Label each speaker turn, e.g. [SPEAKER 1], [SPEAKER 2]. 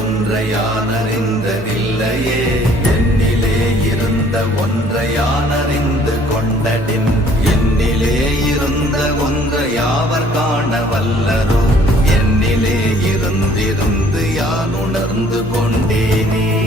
[SPEAKER 1] ஒன்றையானறிந்த நில்லையே என்னிலே இருந்த ஒன்றையானறிந்து கொண்டடின் என்னிலே இருந்த ஒன்றை யாவர் காண வல்லரோ என்னிலே கொண்டேனே